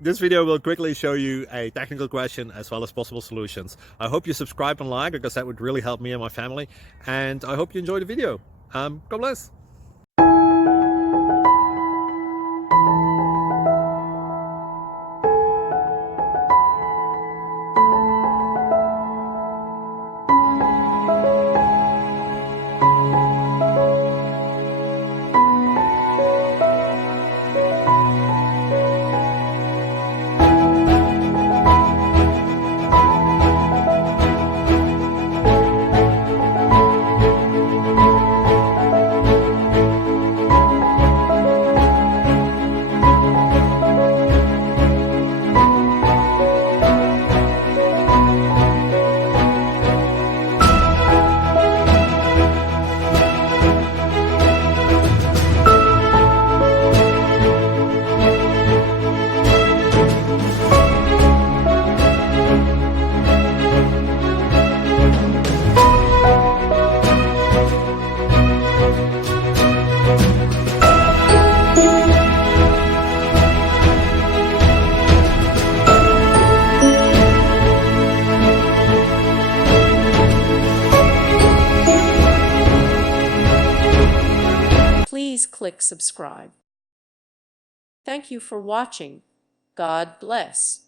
This video will quickly show you a technical question as well as possible solutions. I hope you subscribe and like, because that would really help me and my family. And I hope you enjoy the video. God bless. Please click subscribe. Thank you for watching. God bless.